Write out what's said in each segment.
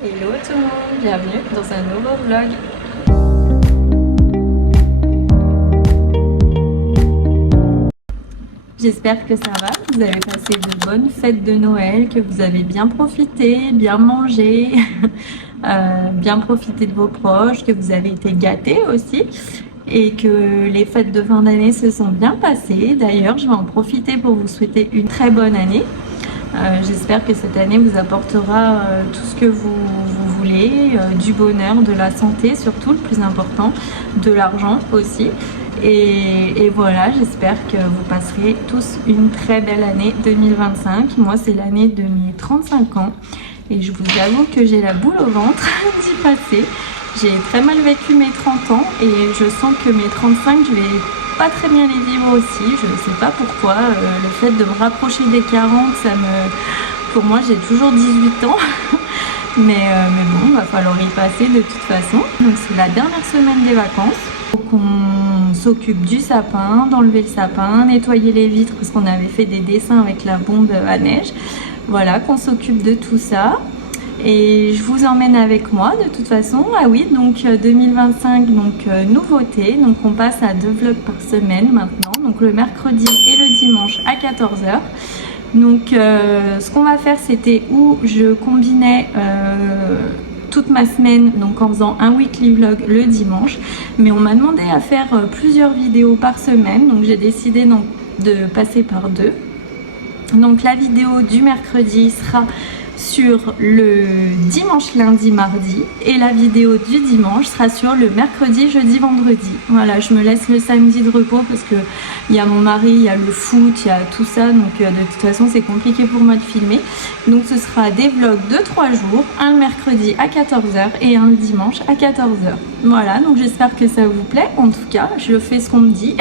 Hello tout le monde, bienvenue dans un nouveau vlog. J'espère que ça va, que vous avez passé de bonnes fêtes de Noël, que vous avez bien profité, bien mangé, bien profité de vos proches, que vous avez été gâtés aussi et que les fêtes de fin d'année se sont bien passées. D'ailleurs, je vais en profiter pour vous souhaiter une très bonne année. J'espère que cette année vous apportera tout ce que vous voulez, du bonheur, de la santé surtout, le plus important, de l'argent aussi. Et voilà, j'espère que vous passerez tous une très belle année 2025. Moi, c'est l'année de mes 35 ans et je vous avoue que j'ai la boule au ventre d'y passer. J'ai très mal vécu mes 30 ans et je sens que mes 35, je vais pas très bien les vivre aussi. Je ne sais pas pourquoi. Le fait de me rapprocher des 40, pour moi, j'ai toujours 18 ans. Mais bon, il va falloir y passer de toute façon. Donc c'est la dernière semaine des vacances. Faut qu'on s'occupe du sapin, d'enlever le sapin, nettoyer les vitres parce qu'on avait fait des dessins avec la bombe à neige. Voilà, qu'on s'occupe de tout ça. Et je vous emmène avec moi de toute façon. Ah oui, donc 2025, donc nouveauté. Donc on passe à 2 vlogs par semaine maintenant. Donc le mercredi et le dimanche à 14h. Donc ce qu'on va faire, c'était où je combinais toute ma semaine, donc en faisant un weekly vlog le dimanche. Mais on m'a demandé à faire plusieurs vidéos par semaine. Donc j'ai décidé donc, de passer par 2. Donc la vidéo du mercredi sera sur le dimanche, lundi, mardi, et la vidéo du dimanche sera sur le mercredi, jeudi, vendredi. Voilà, je me laisse le samedi de repos parce que il y a mon mari, il y a le foot, il y a tout ça, donc de toute façon c'est compliqué pour moi de filmer. Donc ce sera des vlogs de 3 jours, un le mercredi à 14h et un le dimanche à 14h. Voilà, donc j'espère que ça vous plaît. En tout cas, je fais ce qu'on me dit.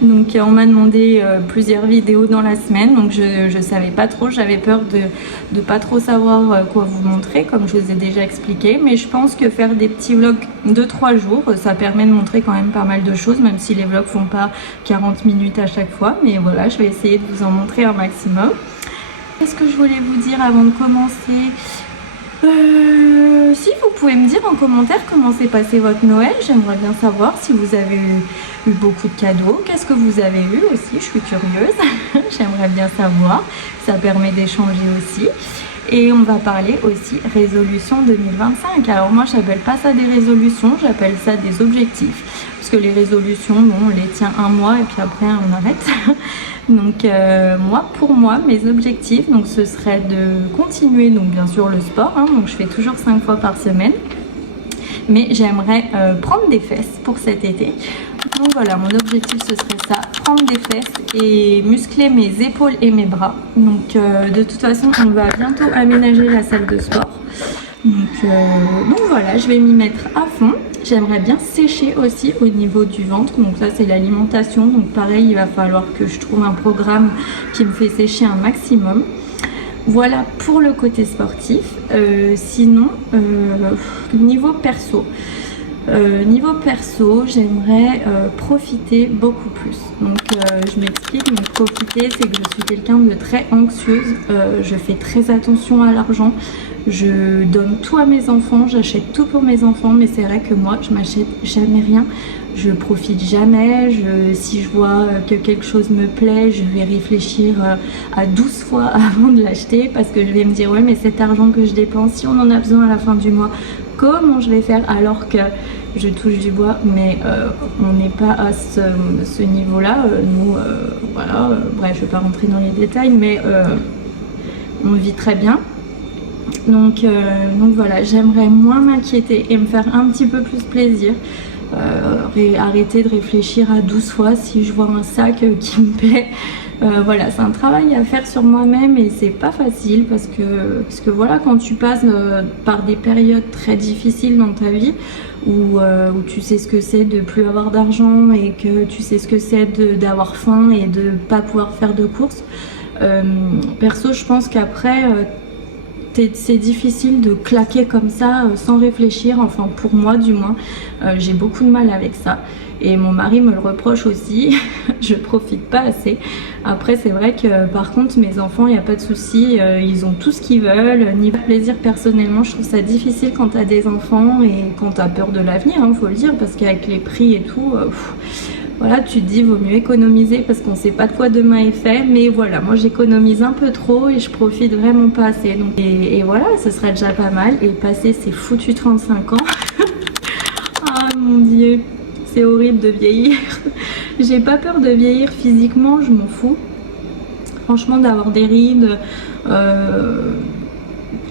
Donc on m'a demandé plusieurs vidéos dans la semaine, donc je savais pas trop, j'avais peur de pas trop savoir quoi vous montrer comme je vous ai déjà expliqué, mais je pense que faire des petits vlogs de 3 jours, ça permet de montrer quand même pas mal de choses, même si les vlogs font pas 40 minutes à chaque fois, mais voilà, je vais essayer de vous en montrer un maximum. Qu'est-ce que je voulais vous dire avant de commencer? Si vous pouvez me dire en commentaire comment s'est passé votre Noël, j'aimerais bien savoir si vous avez eu beaucoup de cadeaux, qu'est-ce que vous avez eu aussi, je suis curieuse, j'aimerais bien savoir, ça permet d'échanger aussi. Et on va parler aussi résolution 2025. Alors moi j'appelle pas ça des résolutions, j'appelle ça des objectifs. Parce que les résolutions, bon, on les tient un mois et puis après on arrête. Donc pour moi, mes objectifs, donc ce serait de continuer donc bien sûr le sport. Donc je fais toujours 5 fois par semaine. Mais j'aimerais prendre des fesses pour cet été. Donc voilà, mon objectif ce serait ça, prendre des fesses et muscler mes épaules et mes bras. Donc de toute façon, on va bientôt aménager la salle de sport. Donc voilà, je vais m'y mettre à fond. J'aimerais bien sécher aussi au niveau du ventre, donc ça c'est l'alimentation. Donc pareil, il va falloir que je trouve un programme qui me fait sécher un maximum. Voilà pour le côté sportif. Sinon, niveau perso, j'aimerais profiter beaucoup plus. Donc je m'explique, mais profiter, c'est que je suis quelqu'un de très anxieuse. Je fais très attention à l'argent. Je donne tout à mes enfants, j'achète tout pour mes enfants, mais c'est vrai que moi je m'achète jamais rien. Je profite jamais, si je vois que quelque chose me plaît, je vais réfléchir à 12 fois avant de l'acheter parce que je vais me dire ouais mais cet argent que je dépense, si on en a besoin à la fin du mois, comment je vais faire? Alors que je touche du bois, mais on n'est pas à ce niveau-là. Nous, voilà, bref, je ne vais pas rentrer dans les détails, mais on vit très bien. Donc voilà, j'aimerais moins m'inquiéter et me faire un petit peu plus plaisir. Arrêter de réfléchir à 12 fois si je vois un sac qui me plaît. Voilà, c'est un travail à faire sur moi-même et c'est pas facile parce que voilà, quand tu passes par des périodes très difficiles dans ta vie où tu sais ce que c'est de plus avoir d'argent et que tu sais ce que c'est d'avoir faim et de pas pouvoir faire de courses, perso je pense qu'après c'est difficile de claquer comme ça sans réfléchir, enfin pour moi du moins, j'ai beaucoup de mal avec ça. Et mon mari me le reproche aussi, je profite pas assez. Après c'est vrai que par contre mes enfants, il n'y a pas de souci, ils ont tout ce qu'ils veulent. Niveau plaisir personnellement, je trouve ça difficile quand t'as des enfants et quand t'as peur de l'avenir, hein, faut le dire, parce qu'avec les prix et tout, voilà, tu te dis vaut mieux économiser parce qu'on sait pas de quoi demain est fait. Mais voilà, moi j'économise un peu trop et je profite vraiment pas assez. Donc, et voilà, ce serait déjà pas mal. Et passer ces foutus 35 ans, ah mon dieu, c'est horrible de vieillir. J'ai pas peur de vieillir physiquement, je m'en fous. Franchement, d'avoir des rides,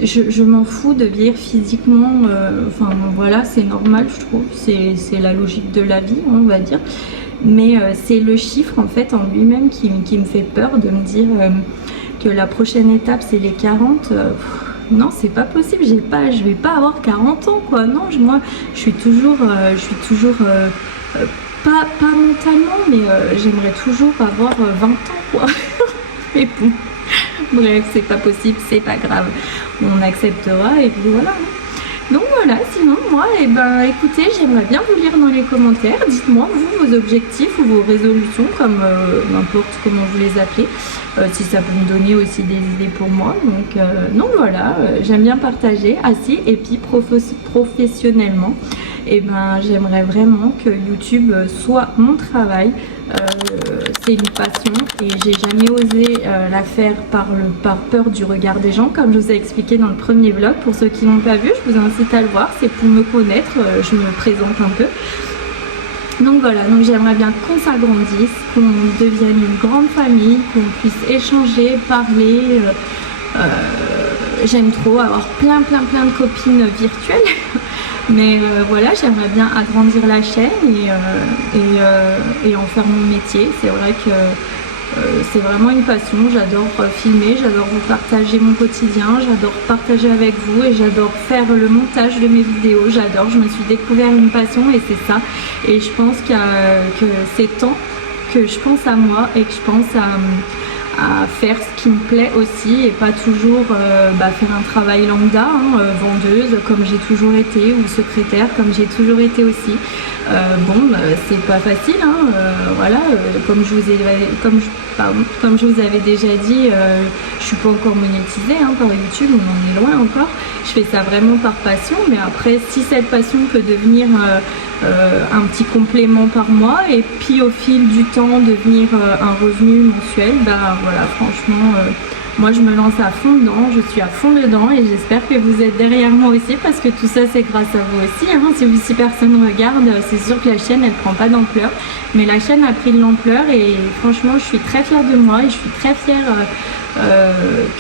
je m'en fous de vieillir physiquement. Enfin voilà, c'est normal, je trouve. C'est la logique de la vie, on va dire. Mais c'est le chiffre en fait en lui-même qui me fait peur, de me dire que la prochaine étape c'est les 40. Non, c'est pas possible, je vais pas avoir 40 ans quoi. Non, moi je suis toujours pas mentalement, mais j'aimerais toujours avoir 20 ans quoi. Mais bon, bref, c'est pas possible, c'est pas grave, on acceptera et puis voilà. Donc voilà, sinon moi, eh ben, écoutez, j'aimerais bien vous lire dans les commentaires. Dites-moi, vous, vos objectifs ou vos résolutions, comme n'importe comment vous les appelez, si ça peut me donner aussi des idées pour moi. Donc voilà, j'aime bien partager. Ah si, et puis professionnellement, eh ben, j'aimerais vraiment que YouTube soit mon travail. C'est une passion et j'ai jamais osé la faire par peur du regard des gens, comme je vous ai expliqué dans le premier vlog. Pour ceux qui n'ont pas vu, je vous invite à le voir, c'est pour me connaître, je me présente un peu. Donc voilà, donc j'aimerais bien qu'on s'agrandisse, qu'on devienne une grande famille, qu'on puisse échanger, parler. J'aime trop avoir plein de copines virtuelles. Mais voilà, j'aimerais bien agrandir la chaîne et en faire mon métier. C'est vrai que c'est vraiment une passion. J'adore filmer, j'adore vous partager mon quotidien, j'adore partager avec vous et j'adore faire le montage de mes vidéos. J'adore, je me suis découvert une passion et c'est ça. Et je pense que c'est temps que je pense à moi et que je pense à faire ce qui me plaît aussi et pas toujours faire un travail lambda, hein, vendeuse comme j'ai toujours été ou secrétaire comme j'ai toujours été aussi. C'est pas facile, hein, voilà, comme je vous avais déjà dit, je suis pas encore monétisée par YouTube, on en est loin encore. Je fais ça vraiment par passion, mais après si cette passion peut devenir un petit complément par mois et puis au fil du temps devenir un revenu mensuel, voilà, franchement moi je me lance à fond dedans, je suis à fond dedans et j'espère que vous êtes derrière moi aussi parce que tout ça c'est grâce à vous aussi, hein. Si personne regarde, c'est sûr que la chaîne elle prend pas d'ampleur, mais la chaîne a pris de l'ampleur et franchement je suis très fière de moi et je suis très fière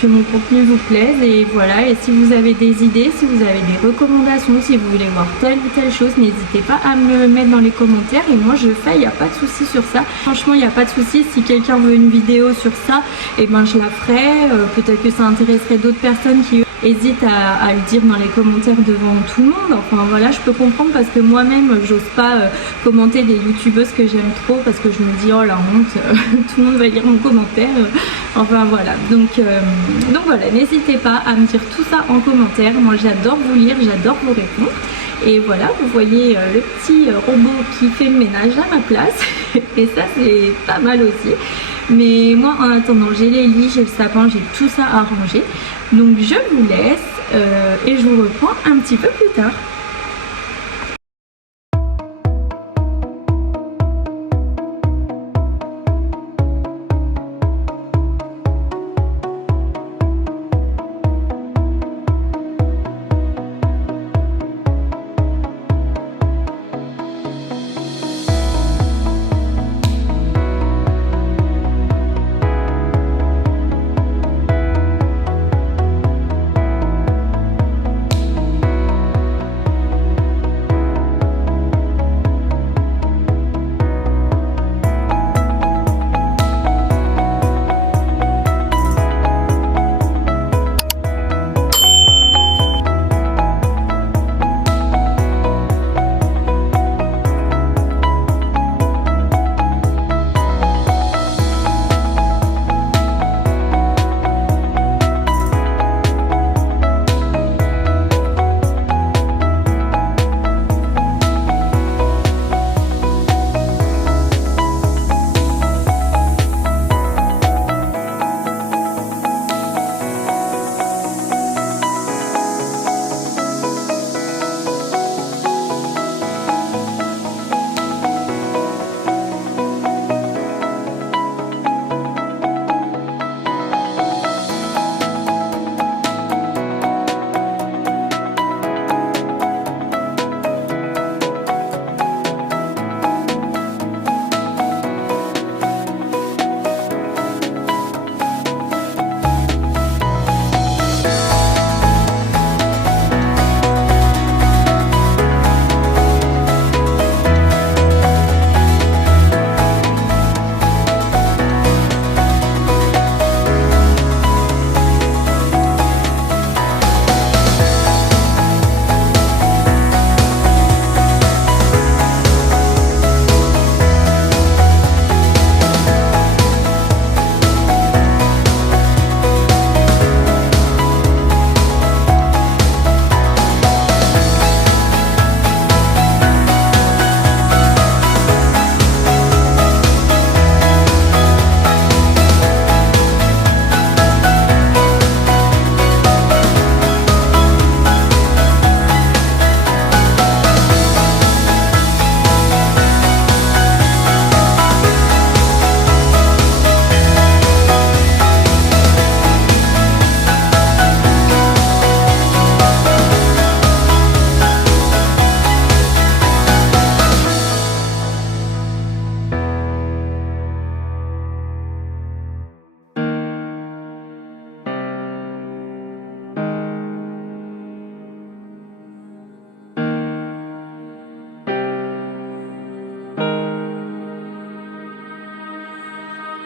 que mon contenu vous plaise. Et voilà, et si vous avez des idées, si vous avez des recommandations, si vous voulez voir telle ou telle chose, n'hésitez pas à me le mettre dans les commentaires et moi je fais, il n'y a pas de souci sur ça. Franchement, il n'y a pas de souci. Si quelqu'un veut une vidéo sur ça, et ben je la ferai. Peut-être que ça intéresserait d'autres personnes qui hésitent à le dire dans les commentaires devant tout le monde. Enfin voilà, je peux comprendre parce que moi-même j'ose pas commenter des youtubeuses que j'aime trop parce que je me dis oh la honte, tout le monde va lire mon commentaire. Enfin voilà, donc voilà, n'hésitez pas à me dire tout ça en commentaire. Moi j'adore vous lire, j'adore vous répondre. Et voilà, vous voyez le petit robot qui fait le ménage à ma place. Et ça c'est pas mal aussi. Mais moi en attendant, j'ai les lits, j'ai le sapin, j'ai tout ça à ranger. Donc je vous laisse et je vous reprends un petit peu plus tard.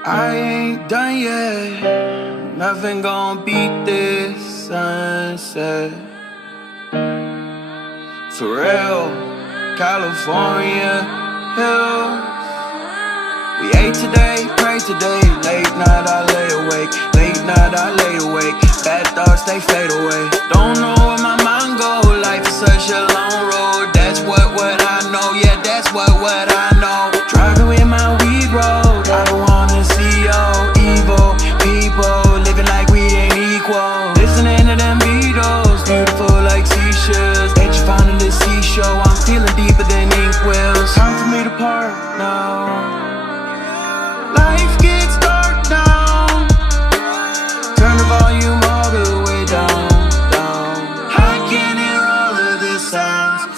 I ain't done yet. Nothing gon' beat this sunset. For real, California hills. We ate today, prayed today. Late night I lay awake. Late night I lay awake. Bad thoughts they fade away. Don't know where my mind go. Life is such a long road. That's what I know. Yeah, that's what I know. Driving with my weed road. I don't wanna see all evil people living like we ain't equal. Listening to them Beatles, beautiful like seashells that you find in the seashore. I'm feeling deeper than ink wells. Time for me to part now. Life gets dark now. Turn the volume all the way down, down. I can hear all of the sounds.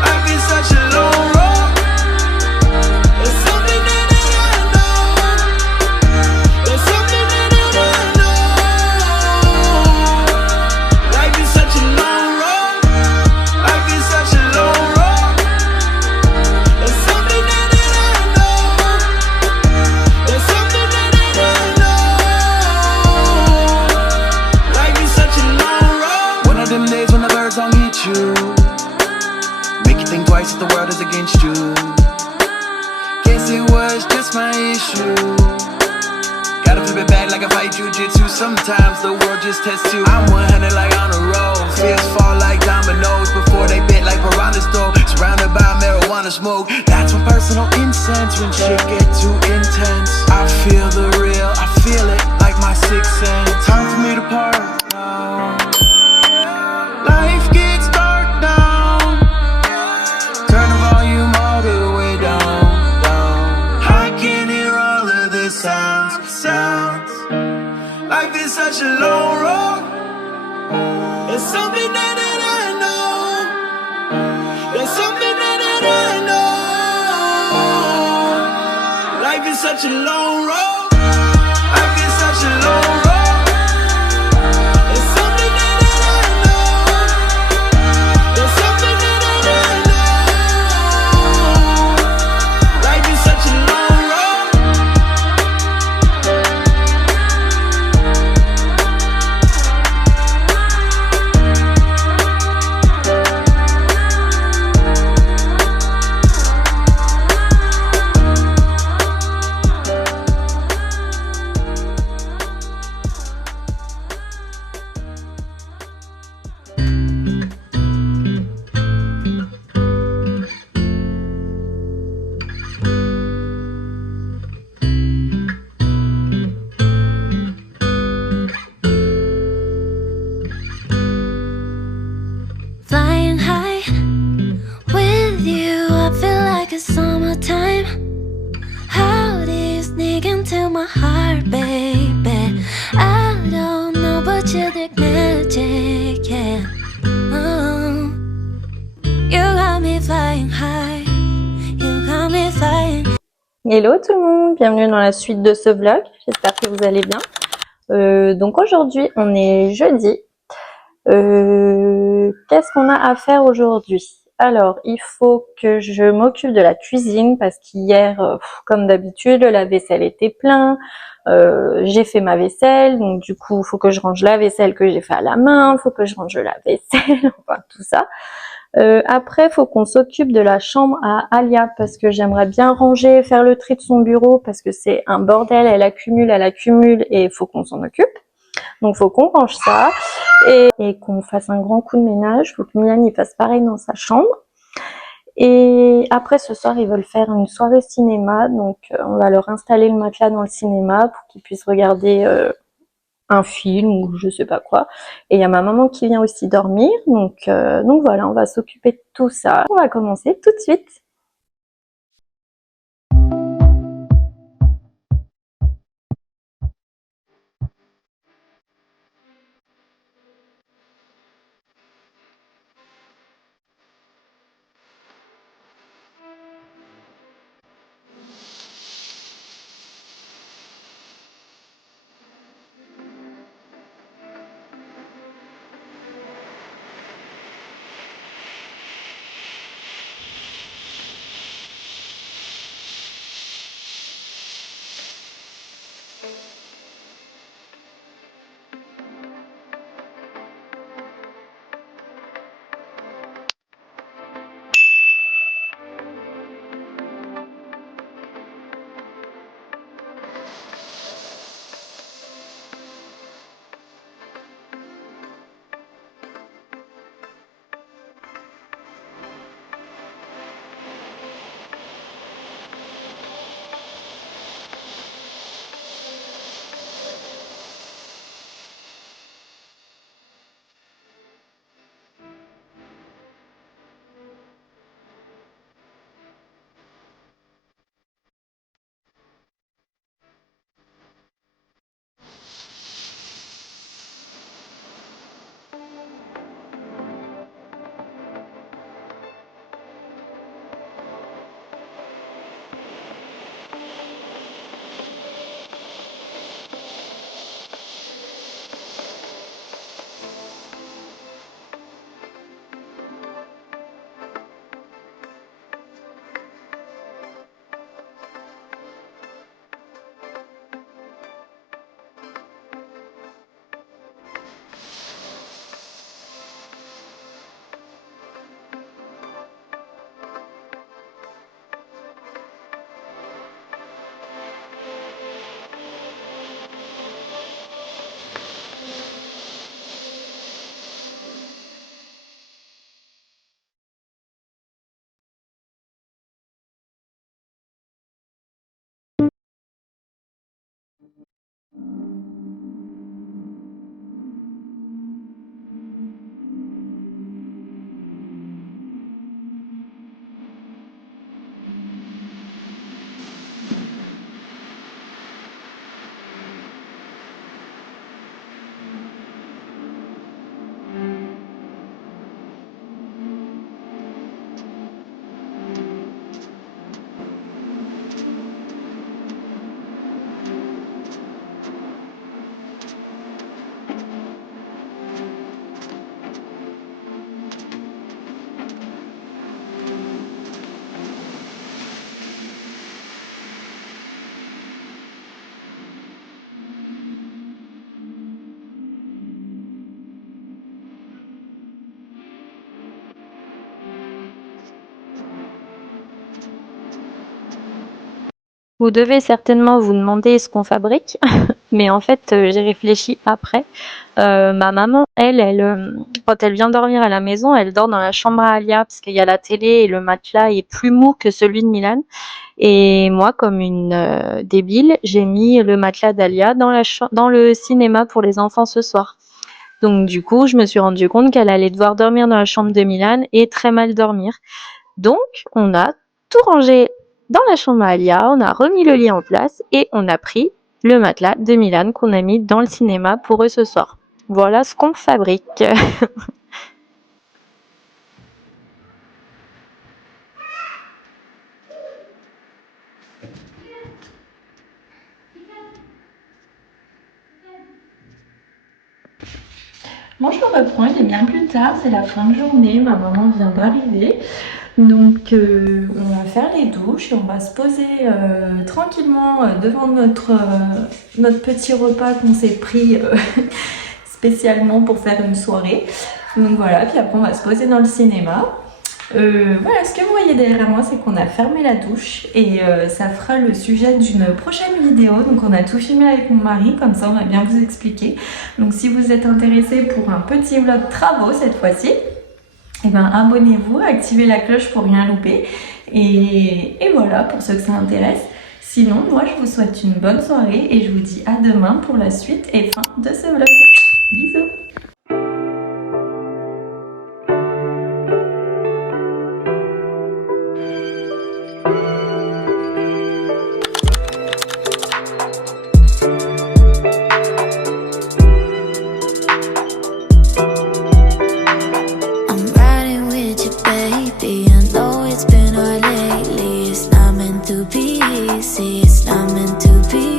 Life is such a long road. There's something that I know. There's something that I know. Life is such a long road. Life is such a long road. There's something that I know. There's something that I know. Life is such a long road. One of them days when the birds don't hit you, make you think twice if the world is against you. Guess it was just my issue. Gotta flip it back like I fight jujitsu. Sometimes the world just tests you. I'm 100 like on a roll. Fears fall like dominoes before they bit like piranhas though. Surrounded by marijuana smoke. That's when personal incense. When shit get too intense, I feel the real. I feel it like my sixth sense. Time for me to part now. Life gets dark now. Turn the volume all the way down, down. I can hear all of the sounds. Life is such a long road. There's something that I know. There's something that I know. Life is such a long road. Life is such a long road. There's something that I know. There's something that I know. Life is such a long road. Flying high with you, I feel like it's summertime. How do you sneak into my heart, baby? I don't know, but you did magic, yeah. Oh, you got me flying high. You got me flying. Hello tout le monde, bienvenue dans la suite de ce vlog, j'espère que vous allez bien. Donc aujourd'hui on est jeudi. Qu'est-ce qu'on a à faire aujourd'hui? Alors il faut que je m'occupe de la cuisine parce qu'hier, comme d'habitude, le lave-vaisselle était plein. J'ai fait ma vaisselle, donc du coup il faut que je range la vaisselle que j'ai fait à la main, il faut que je range le lave-vaisselle, enfin tout ça. Après, il faut qu'on s'occupe de la chambre à Alia parce que j'aimerais bien ranger, faire le tri de son bureau parce que c'est un bordel, elle accumule et il faut qu'on s'en occupe. Donc, il faut qu'on range ça et qu'on fasse un grand coup de ménage. Il faut que Milan y fasse pareil dans sa chambre. Et après, ce soir, ils veulent faire une soirée cinéma. Donc, on va leur installer le matelas dans le cinéma pour qu'ils puissent regarder un film ou je sais pas quoi. Et il y a ma maman qui vient aussi dormir. Donc voilà, on va s'occuper de tout ça. On va commencer tout de suite. Vous devez certainement vous demander ce qu'on fabrique, mais en fait, j'ai réfléchi après. Ma maman, quand elle vient dormir à la maison, elle dort dans la chambre à Alia parce qu'il y a la télé et le matelas est plus mou que celui de Milan. Et moi, comme une débile, j'ai mis le matelas d'Alia dans le cinéma pour les enfants ce soir. Donc du coup, je me suis rendu compte qu'elle allait devoir dormir dans la chambre de Milan et très mal dormir. Donc, on a tout rangé dans la chambre à Alia, on a remis le lit en place et on a pris le matelas de Milan qu'on a mis dans le cinéma pour eux ce soir. Voilà ce qu'on fabrique. Moi, je le reprends, il est bien plus tard, c'est la fin de journée, ma maman vient d'arriver. Donc, on va faire les douches et on va se poser tranquillement devant notre petit repas qu'on s'est pris spécialement pour faire une soirée. Donc voilà, puis après on va se poser dans le cinéma. Voilà, ce que vous voyez derrière moi, c'est qu'on a fermé la douche et ça fera le sujet d'une prochaine vidéo. Donc on a tout filmé avec mon mari, comme ça on va bien vous expliquer. Donc si vous êtes intéressé pour un petit vlog travaux cette fois-ci, eh ben, abonnez-vous, activez la cloche pour rien louper. Et voilà, pour ceux que ça intéresse. Sinon, moi je vous souhaite une bonne soirée et je vous dis à demain pour la suite et fin de ce vlog. Bisous! I'm riding with you, baby. I know it's been hard lately. It's not meant to be easy. It's not meant to be.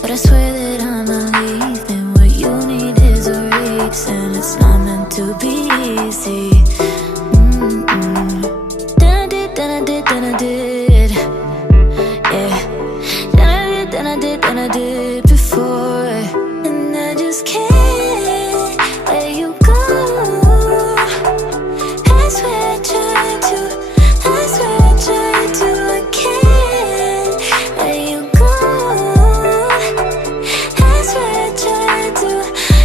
But I swear that I'm not leaving. What you need is a reason. It's not meant to be easy. Then I did, then I did. Yeah. Then I did before. And I just can't let you go. I swear I tried to, I can't let you go. I swear I tried to,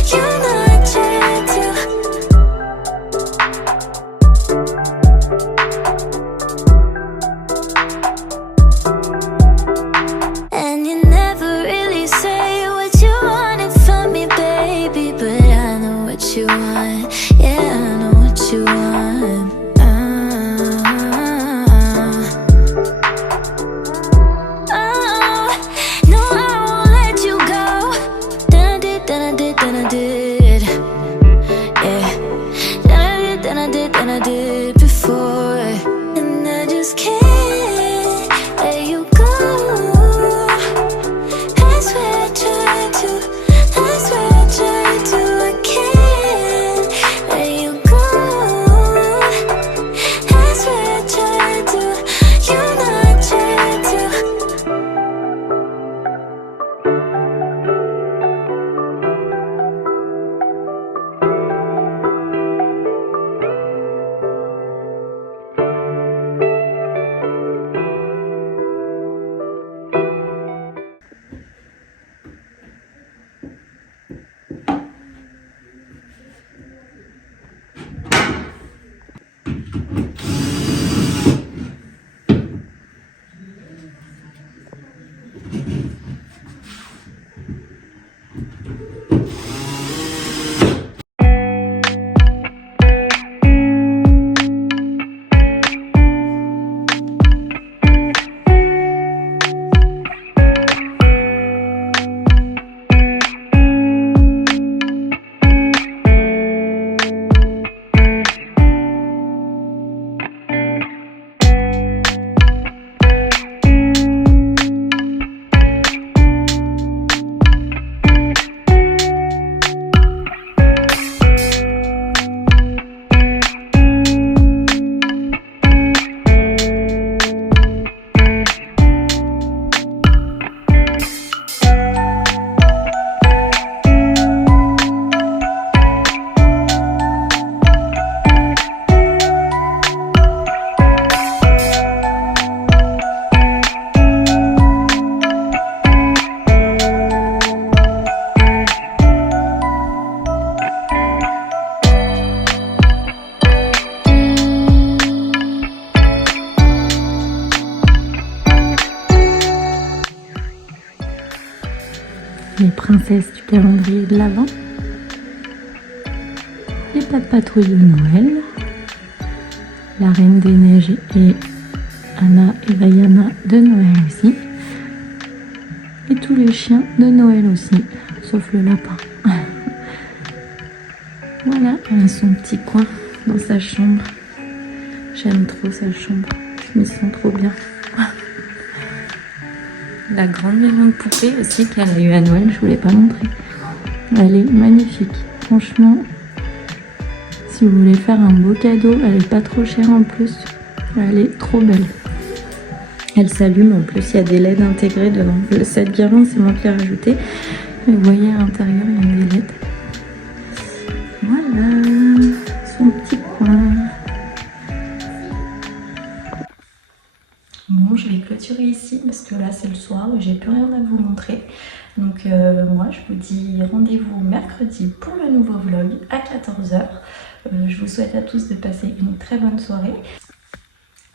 you know I tried to. And you never really say what you wanted from me, baby. But I know what you want, yeah, I know what you want. No, I won't let you go. Then I did. Yeah. Then I did before. And I just can't let you go. I swear I tried to, I can't let you go. I swear I tried to, you know I tried to. Les princesses du calendrier de l'Avent. Les pas de patrouille de Noël. La Reine des Neiges et Anna et Vaiana de Noël aussi. Et tous les chiens de Noël aussi, sauf le lapin. Voilà, elle a son petit coin dans sa chambre. J'aime trop sa chambre, je m'y sens trop bien. La grande maison de poupée aussi qu'elle a eu à Noël, je vous l'ai pas montré. Elle est magnifique, franchement. Si vous voulez faire un beau cadeau, elle est pas trop chère en plus. Elle est trop belle. Elle s'allume en plus, il y a des LED intégrés dedans. Cette guirlande, c'est moi qui l'ai rajoutée. Et vous voyez à l'intérieur, il y a des LED. Voilà, son petit coin. Bon, je vais clôturer ici parce que là c'est le soir et j'ai plus rien à vous montrer. Donc moi je vous dis rendez-vous mercredi pour le nouveau vlog à 14 h. Je vous souhaite à tous de passer une très bonne soirée.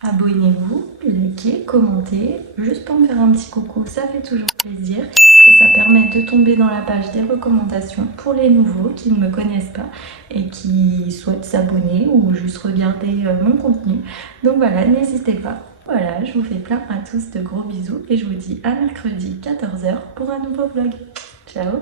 Abonnez-vous, likez, commentez, juste pour me faire un petit coucou, ça fait toujours plaisir. Et ça permet de tomber dans la page des recommandations pour les nouveaux qui ne me connaissent pas et qui souhaitent s'abonner ou juste regarder mon contenu. Donc voilà, n'hésitez pas. Voilà, je vous fais plein à tous de gros bisous et je vous dis à mercredi 14 h pour un nouveau vlog. Ciao!